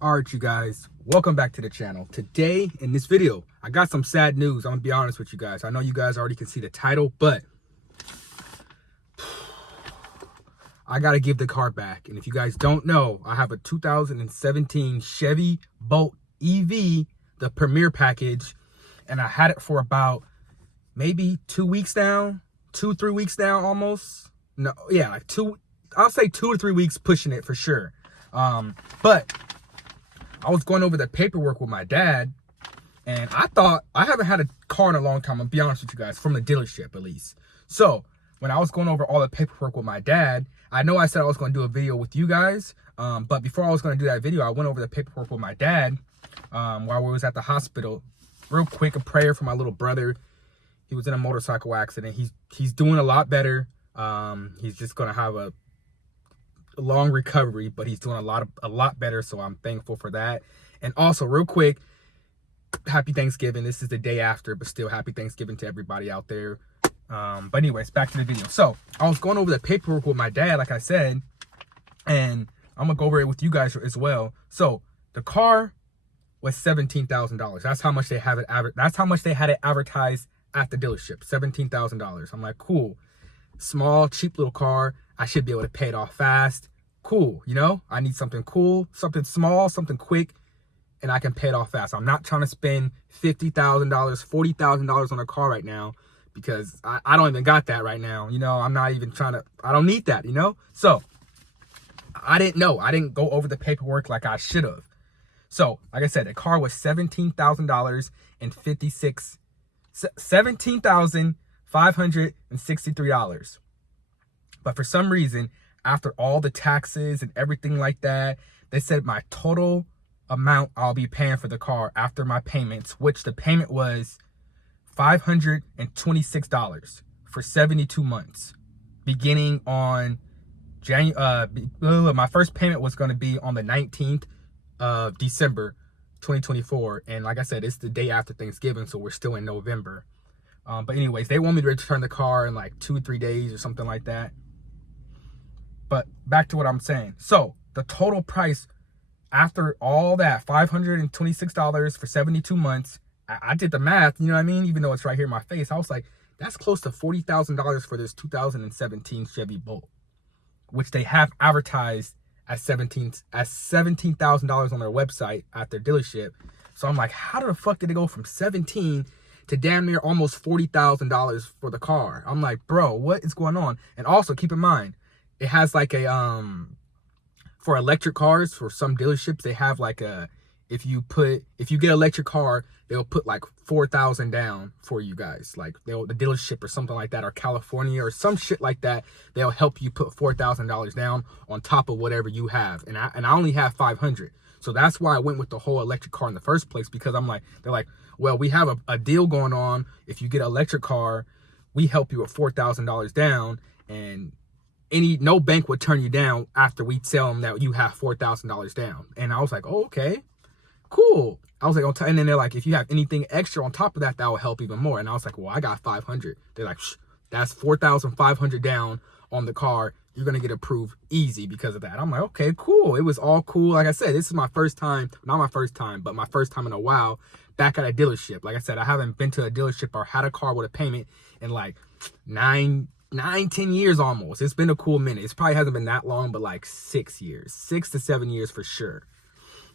All right, you guys, welcome back to the channel. Today in this video, I got some sad news. I'm gonna be honest with you guys. I know you guys already can see the title, but I gotta give the car back. And if you guys don't know, I have a 2017 Chevy Bolt EV, the Premier package, and I had it for about maybe 2 weeks now, 2-3 weeks now, almost. No, yeah, like I'll say 2 to 3 weeks pushing it for sure. But I was going over the paperwork with my dad, and I thought, I haven't had a car in a long time, I'll be honest with you guys, from the dealership at least. So when I was going over all the paperwork with my dad, I know I said I was going to do a video with you guys, but before I was going to do that video, I went over the paperwork with my dad while we was at the hospital. Real quick, a prayer for my little brother. He was in a motorcycle accident. He's doing a lot better. He's just going to have a long recovery, but he's doing a lot better, so I'm thankful for that. And also, real quick, happy Thanksgiving. This is the day after, but still happy Thanksgiving to everybody out there. But anyways, back to the video. So I was going over the paperwork with my dad, like I said, and I'm gonna go over it with you guys as well. So the car was $17,000. That's how much they have it. That's how much they had it advertised at the dealership. $17,000. I'm like, cool, small, cheap little car. I should be able to pay it off fast. Cool, you know? I need something cool, something small, something quick, and I can pay it off fast. I'm not trying to spend $50,000, $40,000 on a car right now because I don't even got that right now. You know, I'm not even trying to, I don't need that, you know? So, I didn't know. I didn't go over the paperwork like I should have. So, like I said, the car was $17,000 and $17,563. But for some reason, after all the taxes and everything like that, they said my total amount I'll be paying for the car after my payments, which the payment was $526 for 72 months, beginning on my first payment was going to be on the 19th of December 2024, and like I said, it's the day after Thanksgiving, so we're still in November. But anyways, they want me to return the car in like 2 or 3 days or something like that. But back to what I'm saying. So the total price after all that, $526 for 72 months, I did the math, you know what I mean? Even though it's right here in my face, I was like, that's close to $40,000 for this 2017 Chevy Bolt, which they have advertised as $17,000 on their website at their dealership. So I'm like, how the fuck did it go from 17 to damn near almost $40,000 for the car? I'm like, bro, what is going on? And also keep in mind, it has like a, for electric cars, for some dealerships, they have like a, if you get an electric car, they'll put like $4,000 down for you guys. Like the dealership or something like that, or California or some shit like that. They'll help you put $4,000 down on top of whatever you have. And I only have 500. So that's why I went with the whole electric car in the first place, because I'm like, they're like, well, we have a deal going on. If you get an electric car, we help you with $4,000 down, and no bank would turn you down after we tell them that you have $4,000 down. And I was like, oh, okay, cool. I was like, and then they're like, if you have anything extra on top of that, that will help even more. And I was like, well, I got 500. They're like, that's 4,500 down on the car. You're going to get approved easy because of that. I'm like, okay, cool. It was all cool. Like I said, this is my first time, not my first time, but my first time in a while back at a dealership. Like I said, I haven't been to a dealership or had a car with a payment in like 10 years almost. It's been a cool minute. It probably hasn't been that long, but like 6 years, 6 to 7 years for sure.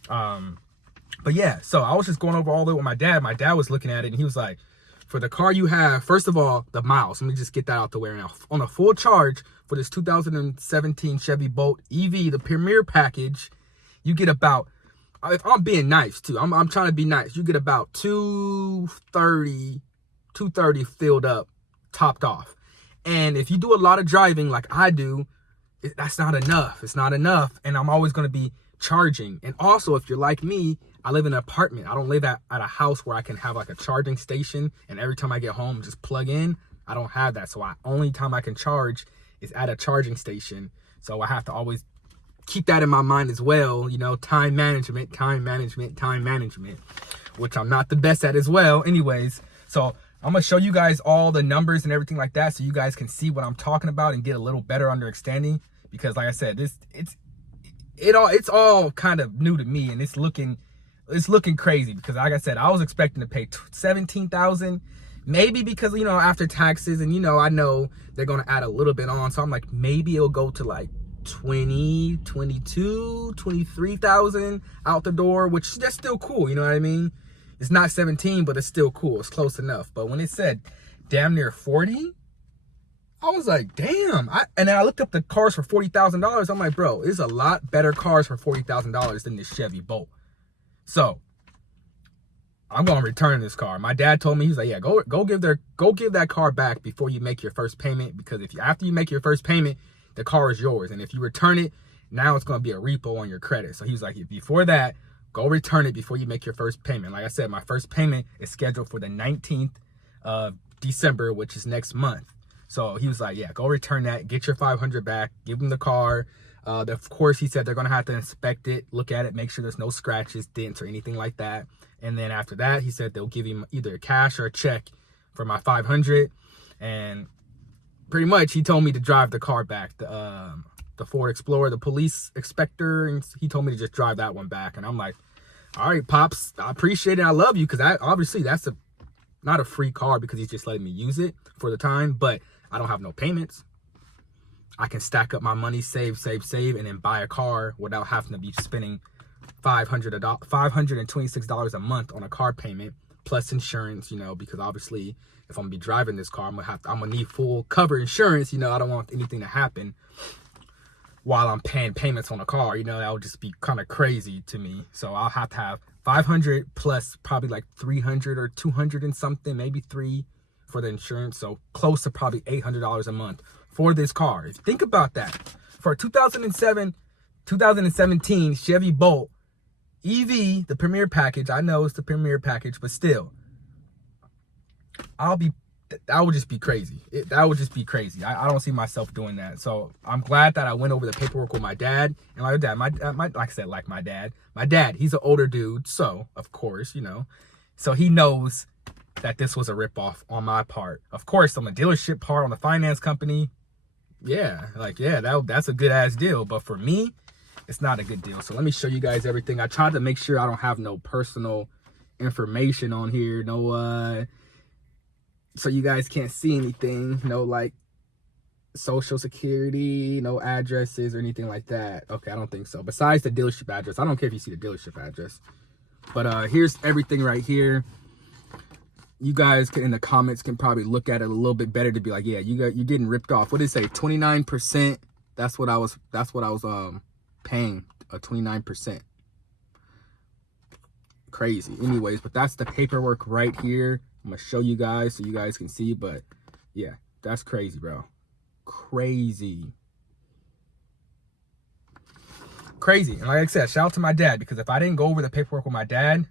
But yeah, so I was just going over all of it with my dad. My dad was looking at it and he was like, for the car you have, first of all, the miles, let me just get that out the way now. On a full charge for this 2017 Chevy Bolt EV, the Premier package, you get about, if I'm being nice too, I'm trying to be nice, you get about 230 filled up, topped off. And if you do a lot of driving like I do, that's not enough. It's not enough. And I'm always going to be charging. And also, if you're like me, I live in an apartment. I don't live at a house where I can have like a charging station and every time I get home just plug in. I don't have that. So only time I can charge is at a charging station. So I have to always keep that in my mind as well. You know, time management, which I'm not the best at as well. Anyways, so I'm going to show you guys all the numbers and everything like that so you guys can see what I'm talking about and get a little better understanding. Because like I said, it's all kind of new to me, and it's looking crazy because, like I said, I was expecting to pay $17,000, maybe because, you know, after taxes, and, you know, I know they're gonna add a little bit on, so I'm like, maybe it'll go to like 20, 22, 23,000 out the door, which that's still cool, you know what I mean? It's not 17, but it's still cool. It's close enough. But when it said damn near 40, I was like, damn. And then I looked up the cars for $40,000. I'm like, bro, there's a lot better cars for $40,000 than this Chevy Bolt. So I'm gonna return this car. My dad told me, he's like, yeah, go give that car back before you make your first payment, because after you make your first payment, the car is yours, and if you return it, now it's gonna be a repo on your credit. So he was like, before that, go return it before you make your first payment. Like I said, my first payment is scheduled for the 19th of December, which is next month. So he was like, yeah, go return that, get your $500 back, give him the car. Of course, he said they're going to have to inspect it, look at it, make sure there's no scratches, dents, or anything like that. And then after that, he said they'll give him either a cash or a check for my $500. And pretty much he told me to drive the car back, the Ford Explorer, the police inspector, and he told me to just drive that one back. And I'm like, all right, Pops, I appreciate it. I love you, because obviously that's not a free car, because he's just letting me use it for the time, but I don't have no payments. I can stack up my money, save, and then buy a car without having to be spending $526 a month on a car payment, plus insurance, you know, because obviously if I'm gonna be driving this car, I'm gonna need full cover insurance. You know, I don't want anything to happen while I'm paying payments on a car. You know, that would just be kind of crazy to me. So I'll have to have 500 plus probably like 300 or 200 and something, maybe $300 for the insurance. So close to probably $800 a month for this car. Think about that. For a 2017 Chevy Bolt EV, the Premier package, I know it's the Premier package, but still, that would just be crazy. That would just be crazy. I don't see myself doing that. So I'm glad that I went over the paperwork with my dad. And my dad, like I said, like my dad, he's an older dude. So of course, you know, so he knows that this was a ripoff on my part. Of course, on the dealership part, on the finance company, yeah, that's a good ass deal. But for me, it's not a good deal. So let me show you guys everything. I tried to make sure I don't have no personal information on here. No, so you guys can't see anything. No, like, social security, no addresses or anything like that. Okay, I don't think so. Besides the dealership address. I don't care if you see the dealership address. But here's everything right here. You guys in the comments can probably look at it a little bit better to be like, yeah, you're getting ripped off. What did it say? 29%. That's what I was paying, 29%. Crazy. Anyways, but that's the paperwork right here. I'm gonna show you guys so you guys can see, but yeah, that's crazy, bro. Crazy. And like I said, shout out to my dad, because if I didn't go over the paperwork with my dad,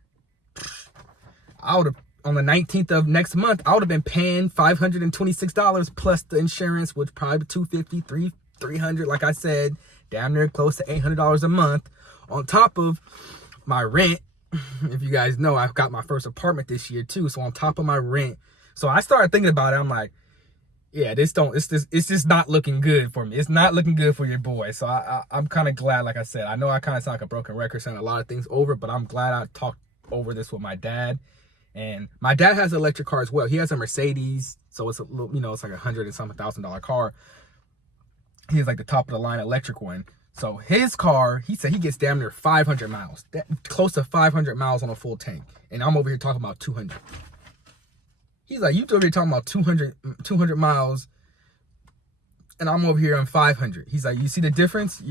I would have, on the 19th of next month, I would have been paying $526 plus the insurance, which probably $250, $300, like I said, damn near close to $800 a month, on top of my rent. If you guys know, I've got my first apartment this year too, so on top of my rent. So I started thinking about it. I'm like, yeah, it's just not looking good for me. It's not looking good for your boy. So I'm kind of glad, like I said, I know I kind of sound like a broken record saying a lot of things over, but I'm glad I talked over this with my dad. And my dad has an electric car as well. He has a Mercedes, so it's a little, you know, it's like $100 and something $1,000 car. He has like the top of the line electric one. So his car, he said he gets damn near 500 miles, close to 500 miles on a full tank. And I'm over here talking about 200. He's like, you over here talking about 200 miles, and I'm over here on 500. He's like, you see the difference?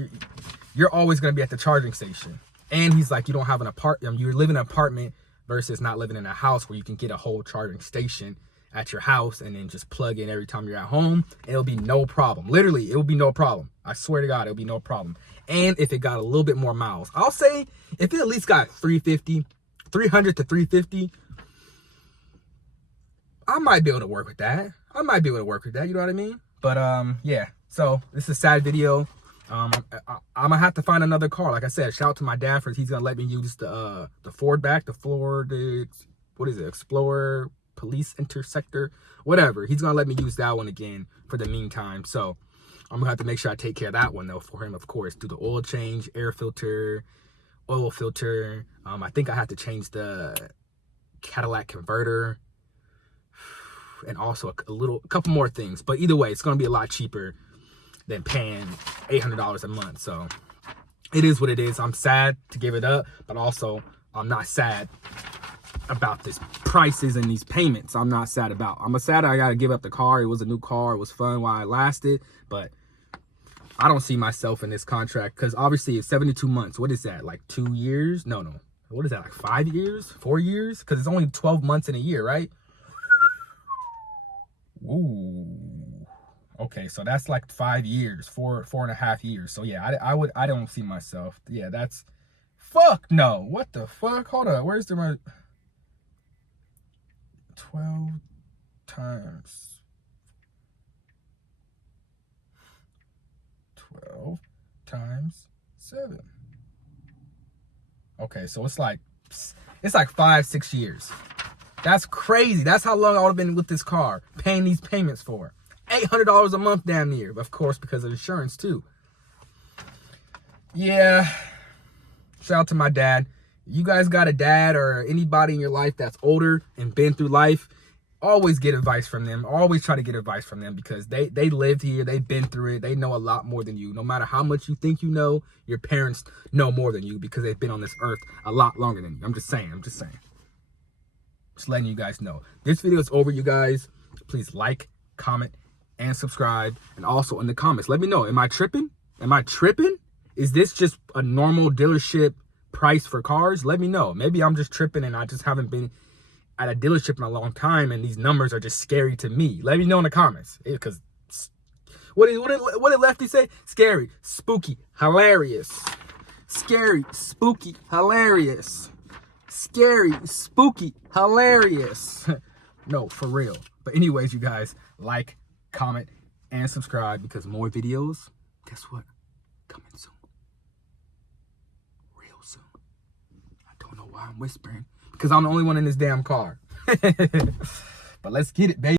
You're always going to be at the charging station. And he's like, you don't have an apartment. You live in an apartment versus not living in a house where you can get a whole charging station at your house and then just plug in every time you're at home. It'll be no problem. Literally, it will be no problem. I swear to God, it'll be no problem. And if it got a little bit more miles, I'll say if it at least got 300 to 350, I might be able to work with that. You know what I mean? But yeah, so this is a sad video. I'm gonna have to find another car. Like I said, shout out to my dad for he's gonna let me use the Ford, what is it, Explorer, Police Interceptor, whatever. He's gonna let me use that one again for the meantime. So I'm gonna have to make sure I take care of that one though for him, of course. Do the oil change, air filter, oil filter. I think I have to change the Cadillac converter, and also a couple more things. But either way, it's gonna be a lot cheaper than paying $800 a month. So it is what it is. I'm sad to give it up, but also I'm not sad about this prices and these payments. I'm not sad about. I'm sad I gotta give up the car. It was a new car. It was fun while it lasted, but I don't see myself in this contract because obviously it's 72 months. What is that? Like 2 years? No. What is that? Like 5 years? 4 years? Because it's only 12 months in a year, right? Ooh. Okay, so that's like 5 years, 4.5 years. So yeah, I don't see myself. Yeah, that's fuck no. What the fuck? Hold up. Where's the 12 times 12 times 7. Okay, so it's like 5-6 years. That's crazy. That's how long I would have been with this car, paying these payments for. $800 a month damn near. Of course, because of insurance too. Yeah. Shout out to my dad. You guys got a dad or anybody in your life that's older and been through life, always get advice from them. Always try to get advice from them because they lived here. They've been through it. They know a lot more than you. No matter how much you think you know, your parents know more than you because they've been on this earth a lot longer than you. I'm just saying. Just letting you guys know. This video is over, you guys. Please like, comment, and subscribe. And also in the comments, let me know. Am I tripping? Is this just a normal dealership price for cars? Let me know. Maybe I'm just tripping and I just haven't been at a dealership in a long time and these numbers are just scary to me. Let me know in the comments. Because what did Lefty say? Scary, spooky, hilarious. Scary, spooky, hilarious. Scary, spooky, hilarious. No, for real. But anyways, you guys, like, comment, and subscribe because more videos, guess what? Coming soon. Real soon. I don't know why I'm whispering because I'm the only one in this damn car. But let's get it, baby.